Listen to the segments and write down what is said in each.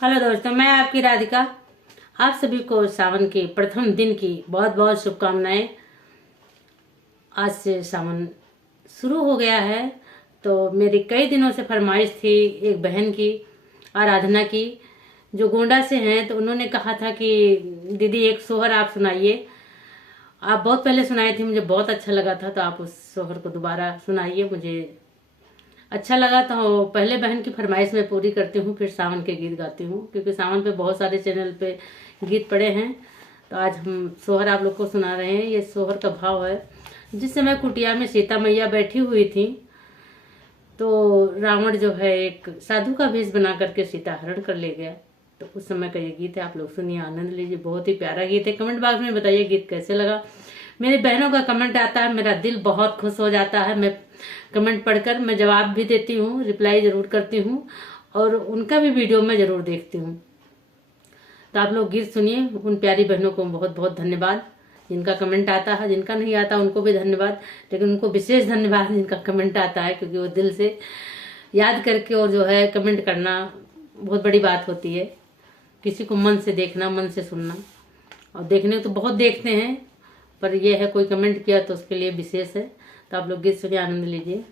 Hello दोस्तों, मैं आपकी राधिका। आप सभी को सावन के प्रथम दिन की बहुत बहुत शुभकामनाएं। आज से सावन शुरू हो गया है, तो मेरी कई दिनों से फरमाइश थी एक बहन की, आराधना की, जो गोंडा से हैं। तो उन्होंने कहा था कि दीदी एक सोहर आप सुनाइए। आप बहुत पहले सुनाए थे, मुझे बहुत अच्छा लगा था, तो आप उस सोहर को दोबारा सुनाइए। मुझे अच्छा लगा तो पहले बहन की फरमाइश मैं पूरी करती हूँ, फिर सावन के गीत गाती हूँ, क्योंकि सावन पे बहुत सारे चैनल पे गीत पड़े हैं। तो आज हम सोहर आप लोग को सुना रहे हैं। ये सोहर का भाव है। जिस समय कुटिया में सीता मैया बैठी हुई थी, तो रावण जो है एक साधु का भेष बना करके सीता हरण कर ले गया। तो उस समय का ये गीत है, आप लोग सुनिए, आनंद लीजिए। बहुत ही प्यारा गीत है। कमेंट बॉक्स में बताइए गीत कैसे लगा। मेरी बहनों का कमेंट आता है, मेरा दिल बहुत खुश हो जाता है। मैं कमेंट पढ़कर मैं जवाब भी देती हूँ, रिप्लाई जरूर करती हूँ, और उनका भी वीडियो मैं जरूर देखती हूँ। तो आप लोग गीत सुनिए। उन प्यारी बहनों को बहुत बहुत धन्यवाद जिनका कमेंट आता है। जिनका नहीं आता उनको भी धन्यवाद, लेकिन उनको विशेष धन्यवाद जिनका कमेंट आता है, क्योंकि वो दिल से याद करके और जो है कमेंट करना बहुत बड़ी बात होती है। किसी को मन से देखना, मन से सुनना, और देखने तो बहुत देखते हैं, पर यह है कोई कमेंट किया तो उसके लिए विशेष है। तो आप लोग गीत सुनिए, आनंद लीजिए।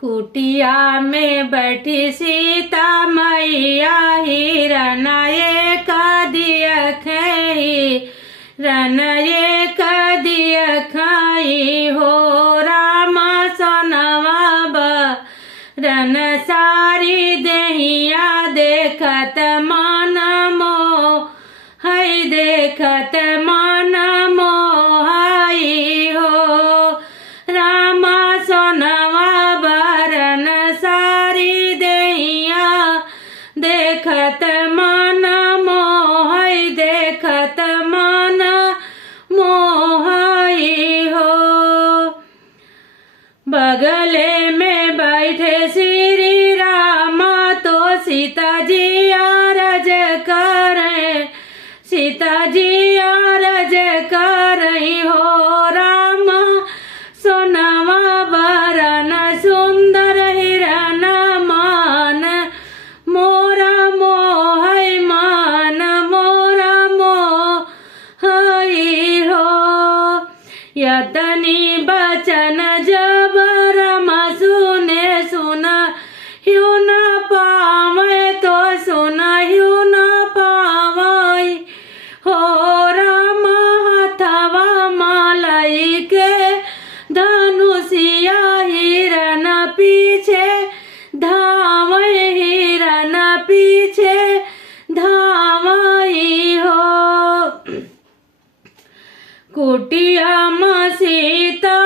कुटिया में बैठी सीता मैया, हिरन एक दियख हिरन एक दियख हो, राम सोनवा बरन सारी देहिया, देखत मन मोह है, देखत मन मोहाई हो, राम सोनवा बरन सारी देहिया, देखत मन मोह है, देखत मन मोहाई हो। बगले में बैठे श्री राम, तो सीता जी आरज करे, सीता जी आरज करई हो, राम सोनवा बरन सुंदर हिरन, मान मोरा मोह मान मोरा मोह हो। यतनी बचन जब राम सुने, सुन ह्यू न पावे, तो सुन ह्यू न पावई हो, राम हथवा मालई के धनुषिया, हिरन पीछे धावई, हिरन पीछे धावई हो। कुटिया में सीता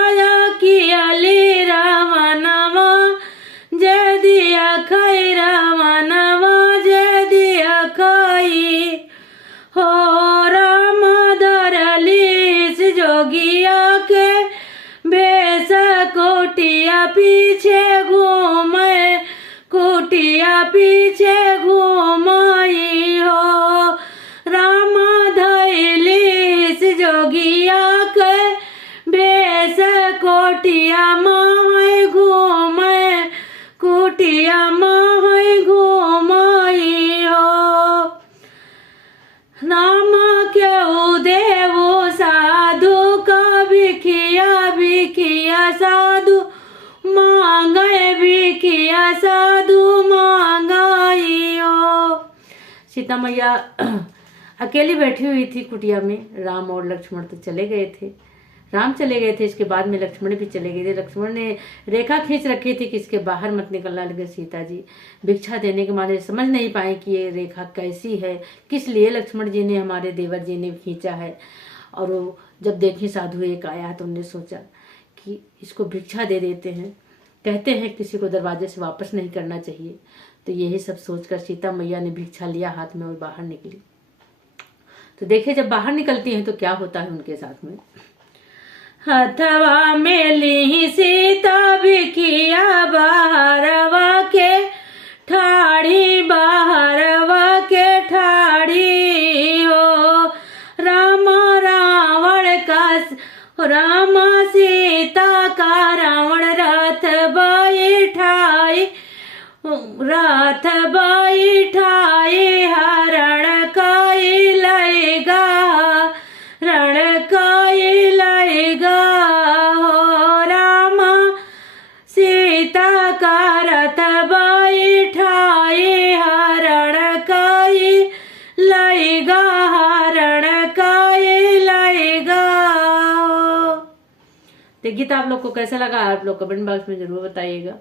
कियली, रावणवा जदिया खई, रावणवा जदिया खई हो, राम धरली जोगिया के भेष, कुटिया पीछे घूमे, कुटिया पीछे घूमई हो, राम धैली जोगिया के भेष, कोटिया माह घूमे, कुटिया माह घूमई हो, राम क्यों देवो साधु का भिखिया, भिखिया साधु मांगे, भिखिया साधु मांगाई हो। सीता मैया अकेली बैठी हुई थी कुटिया में। राम और लक्ष्मण तो चले गए थे। राम चले गए थे, इसके बाद में लक्ष्मण भी चले गए थे। लक्ष्मण ने रेखा खींच रखी थी कि इसके बाहर मत निकलना, लेकिन सीता जी भिक्षा देने के मारे समझ नहीं पाए कि ये रेखा कैसी है, किस लिए लक्ष्मण जी ने, हमारे देवर जी ने खींचा है। और वो जब देखी साधु एक आया, तो उन्होंने सोचा कि इसको भिक्षा दे देते हैं। कहते हैं किसी को दरवाजे से वापस नहीं करना चाहिए। तो यही सब सोचकर सीता मैया ने भिक्षा लिया हाथ में और बाहर निकली। तो देखिए, जब बाहर निकलती हैं तो क्या होता है उनके साथ में। हथवा में ली सीता भिखिया, बाहरवा के ठाड़ी, बाहरवा के ठाड़ी हो, राम रावण का राम सीता का रावण रथ बैठाई तो गीत आप लोग को कैसा लगा आप लोग कमेंट बॉक्स में जरूर बताइएगा।